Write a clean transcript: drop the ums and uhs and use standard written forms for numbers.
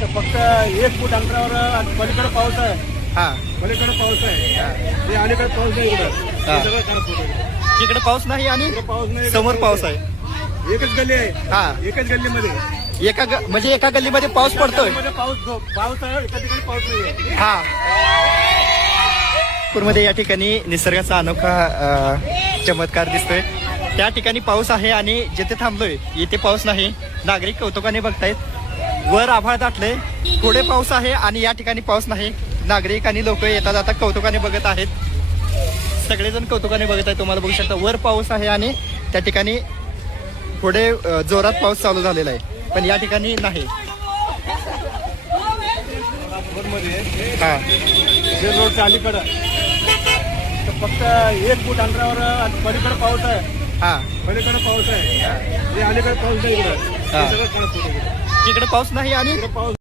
तर फक्त 1 फूट अंतरावर पलीकडे पाऊस आहे. हा पलीकडे पाऊस आहे. ते अलीकडे पाऊस नाही इकडं. हा. हे सगळं खराब होतं. तिकडे पाऊस नाही आणि इकडे पाऊस नाही. समोर पाऊस आहे. एकच गल्ली आहे. हा एकच गल्लीमध्ये म्हणजे एका गल्लीमध्ये पाऊस पडतोय. पाऊस आहे. एका ठिकाणी पाऊस नाही. हा नागपूरमध्ये या ठिकाणी निसर्गाचा अनोखा चमत्कार दिसतोय. त्या ठिकाणी पाऊस आहे आणि जिथे थांबलोय इथे पाऊस नाही. नागरिक कौतुकाने बघतायत. वर आभाळ दाटले, थोडे पाऊस आहे आणि या ठिकाणी पाऊस नाही. नागरिक आणि लोक येतात आता कौतुकाने बघत आहेत. सगळेजण कौतुकाने बघत आहेत. तुम्हाला बघू शकता वर पाऊस आहे आणि त्या ठिकाणी थोडे जोरात पाऊस चालू झालेला आहे पण या ठिकाणी नाही. हा रोडच्या अलीकडं तर फक्त 1 फूट अंतरावर पलीकडे पाऊस आहे. हा पलीकडे पाऊस आहे. ते अलीकडे पाऊस नाही इकडं. हा. हे सगळं खराब होतं. तिकडे पाऊस नाही आणि इकडे पाऊस